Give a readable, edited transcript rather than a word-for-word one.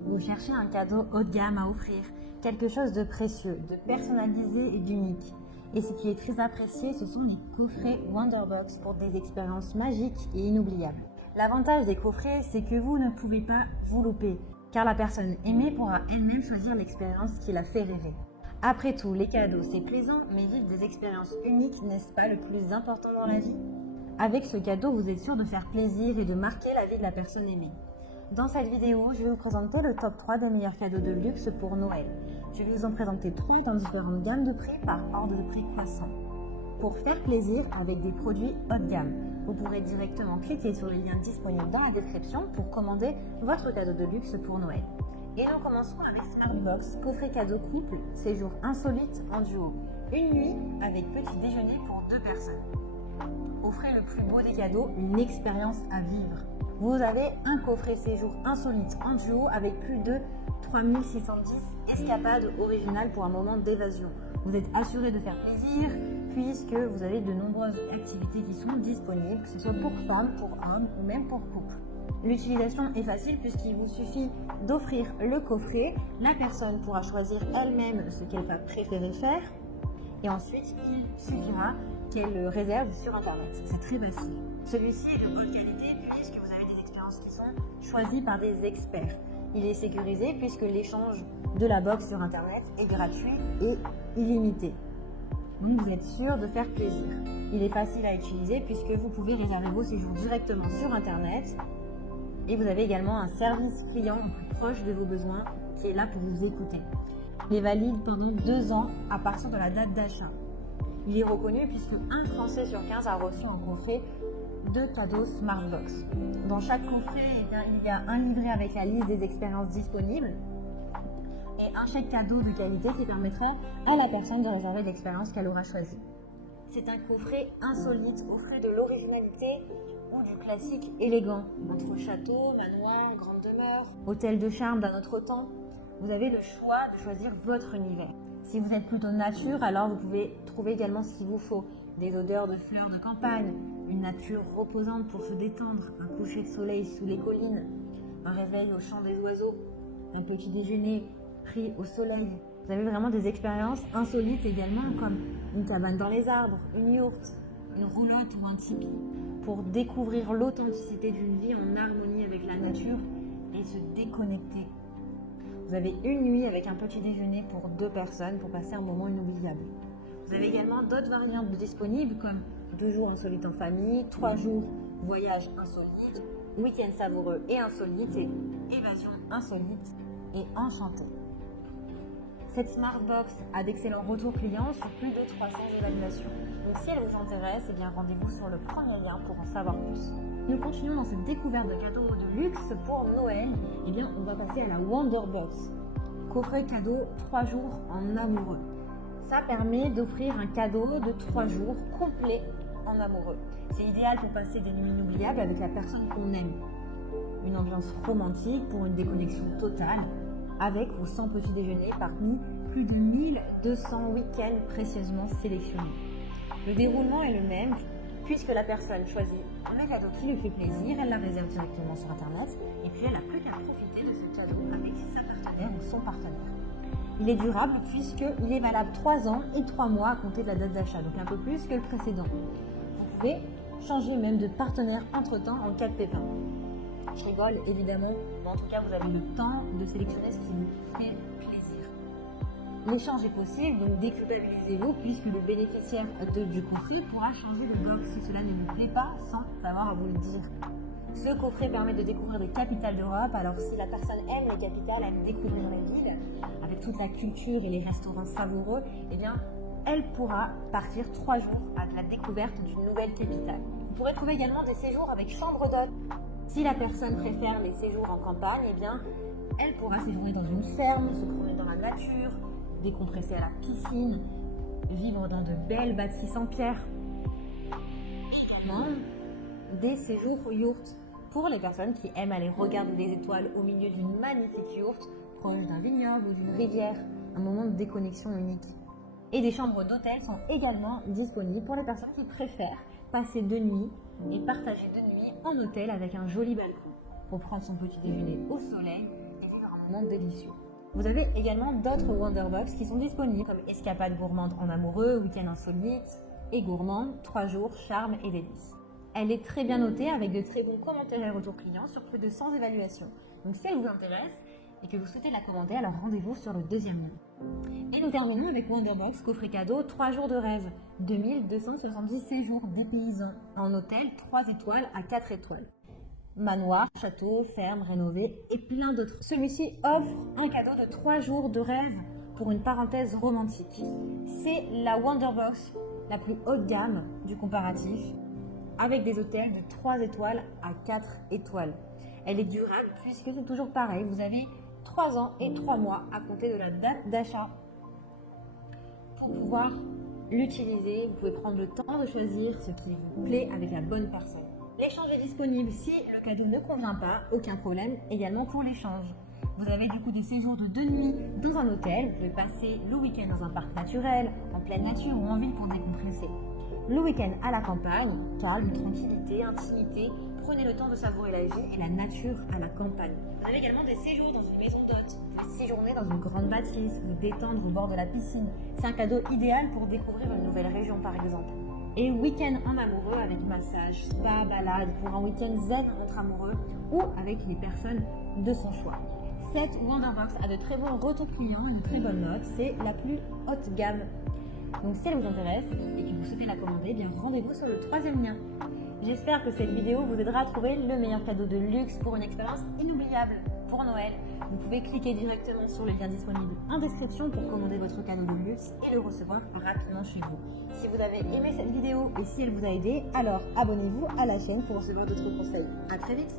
Vous cherchez un cadeau haut de gamme à offrir, quelque chose de précieux, de personnalisé et d'unique. Et ce qui est très apprécié, ce sont les coffrets Wonderbox pour des expériences magiques et inoubliables. L'avantage des coffrets, c'est que vous ne pouvez pas vous louper, car la personne aimée pourra elle-même choisir l'expérience qui la fait rêver. Après tout, les cadeaux, c'est plaisant, mais vivre des expériences uniques, n'est-ce pas le plus important dans la vie? Avec ce cadeau, vous êtes sûr de faire plaisir et de marquer la vie de la personne aimée. Dans cette vidéo, je vais vous présenter le top 3 des meilleurs cadeaux de luxe pour Noël. Je vais vous en présenter 3 dans différentes gammes de prix par ordre de prix croissant. Pour faire plaisir avec des produits haut de gamme, vous pourrez directement cliquer sur les liens disponibles dans la description pour commander votre cadeau de luxe pour Noël. Et nous commençons avec Smartbox, coffret cadeau couple, séjour insolite en duo. Une nuit avec petit déjeuner pour 2 personnes. Offrez le plus beau des cadeaux, une expérience à vivre. Vous avez un coffret séjour insolite en duo avec plus de 3610 escapades originales pour un moment d'évasion. Vous êtes assuré de faire plaisir puisque vous avez de nombreuses activités qui sont disponibles, que ce soit pour femmes, pour hommes ou même pour couple. L'utilisation est facile puisqu'il vous suffit d'offrir le coffret. La personne pourra choisir elle-même ce qu'elle va préférer faire et ensuite il suffira qu'elle réserve sur internet. C'est très facile. Celui-ci est de bonne qualité puisque vous avez des expériences qui sont choisies par des experts. Il est sécurisé puisque l'échange de la box sur internet est gratuit et illimité. Donc vous êtes sûr de faire plaisir. Il est facile à utiliser puisque vous pouvez réserver vos séjours directement sur internet et vous avez également un service client plus proche de vos besoins qui est là pour vous écouter. Il est valide pendant 2 ans à partir de la date d'achat. Il est reconnu puisque un Français sur 15 a reçu un coffret de cadeaux Smartbox. Dans chaque coffret, il y a un livret avec la liste des expériences disponibles et un chèque cadeau de qualité qui permettrait à la personne de réserver l'expérience qu'elle aura choisie. C'est un coffret insolite, offrez de l'originalité ou du classique élégant, entre château, manoir, grande demeure, hôtel de charme d'un autre temps. Vous avez le choix de choisir votre univers. Si vous êtes plutôt nature, alors vous pouvez trouver également ce qu'il vous faut. Des odeurs de fleurs de campagne, une nature reposante pour se détendre, un coucher de soleil sous les collines, un réveil au chant des oiseaux, un petit déjeuner pris au soleil. Vous avez vraiment des expériences insolites également, comme une cabane dans les arbres, une yourte, une roulotte ou un tipi, pour découvrir l'authenticité d'une vie en harmonie avec la nature et se déconnecter. Vous avez une nuit avec un petit déjeuner pour 2 personnes pour passer un moment inoubliable. Vous avez également d'autres variantes disponibles comme 2 jours insolites en famille, 3 jours voyage insolite, week-end savoureux et insolite et évasion insolite et enchantée. Cette Smartbox a d'excellents retours clients sur plus de 300 évaluations. Donc si elle vous intéresse, eh bien rendez-vous sur le premier lien pour en savoir plus. Nous continuons dans cette découverte de cadeaux de luxe pour Noël. Eh bien, on va passer à la Wonderbox. Coffret cadeau 3 jours en amoureux. Ça permet d'offrir un cadeau de 3 jours complet en amoureux. C'est idéal pour passer des nuits inoubliables avec la personne qu'on aime. Une ambiance romantique pour une déconnexion totale, avec ou sans petit déjeuner parmi plus de 1200 week-ends précieusement sélectionnés. Le déroulement est le même puisque la personne choisit un cadeau qui lui fait plaisir, elle la réserve directement sur internet et puis elle n'a plus qu'à profiter de ce cadeau avec sa partenaire ou son partenaire. Il est durable puisqu'il est valable 3 ans et 3 mois à compter de la date d'achat, donc un peu plus que le précédent. Vous pouvez changer même de partenaire entre-temps en cas de pépin. Je rigole évidemment, mais en tout cas vous avez le temps de sélectionner ce qui vous fait plaisir. L'échange est possible, donc déculpabilisez-vous puisque le bénéficiaire du coffret pourra changer de box si cela ne lui plaît pas sans avoir à vous le dire. Ce coffret permet de découvrir des capitales d'Europe, alors si la personne aime les capitales, aime découvrir les villes, avec toute la culture et les restaurants savoureux, eh bien elle pourra partir 3 jours à la découverte d'une nouvelle capitale. Vous pourrez trouver également des séjours avec chambre d'hôte. Si la personne préfère les séjours en campagne, eh bien, elle pourra séjourner dans une ferme, se promener dans la nature, décompresser à la piscine, vivre dans de belles bâtisses en pierre. Également, des séjours yourtes pour les personnes qui aiment aller regarder les étoiles au milieu d'une magnifique yourte, proche d'un vignoble ou d'une rivière, un moment de déconnexion unique. Et des chambres d'hôtel sont également disponibles pour les personnes qui préfèrent passer 2 nuits et partager 2 nuits en hôtel avec un joli balcon pour prendre son petit déjeuner au soleil et vivre un vraiment délicieux. Vous avez également d'autres Wonderbox qui sont disponibles, comme Escapade gourmande en amoureux, Week-end insolite et gourmande, 3 jours, charme et délices. Elle est très bien notée avec de très bons commentaires et retours clients sur plus de 100 évaluations. Donc si elle vous intéresse et que vous souhaitez la commander, alors rendez-vous sur le deuxième lien. Et nous terminons avec Wonderbox coffret cadeau 3 jours de rêve, 2270 séjours dépaysants en hôtel 3 étoiles à 4 étoiles. Manoir, château, ferme, rénové et plein d'autres. Celui-ci offre un cadeau de 3 jours de rêve pour une parenthèse romantique. C'est la Wonderbox la plus haut de gamme du comparatif, avec des hôtels de 3 étoiles à 4 étoiles. Elle est durable puisque c'est toujours pareil, vous avez 3 ans et 3 mois à compter de la date d'achat pour pouvoir l'utiliser. Vous pouvez prendre le temps de choisir ce qui vous plaît avec la bonne personne. L'échange est disponible si le cadeau ne convient pas, aucun problème également pour l'échange. Vous avez du coup des séjours de 2 nuits dans un hôtel, vous pouvez passer le week-end dans un parc naturel, en pleine nature ou en ville pour décompresser. Le week-end à la campagne, calme, tranquillité, intimité, prenez le temps de savourer la vie et la nature à la campagne. Vous avez également des séjours dans une maison d'hôtes, vous pouvez séjourner dans une grande bâtisse, vous détendre au bord de la piscine. C'est un cadeau idéal pour découvrir une nouvelle région par exemple. Et week-end en amoureux avec massage, spa, balade, pour un week-end zen entre amoureux ou avec les personnes de son choix. Cette Wonderbox a de très bons retours clients et de très bonnes notes, c'est la plus haute gamme. Donc si elle vous intéresse et que vous souhaitez la commander, bien rendez-vous sur le troisième lien. J'espère que cette vidéo vous aidera à trouver le meilleur cadeau de luxe pour une expérience inoubliable pour Noël. Vous pouvez cliquer directement sur le lien disponible en description pour commander votre cadeau de luxe et le recevoir rapidement chez vous. Si vous avez aimé cette vidéo et si elle vous a aidé, alors abonnez-vous à la chaîne pour recevoir d'autres conseils. À très vite!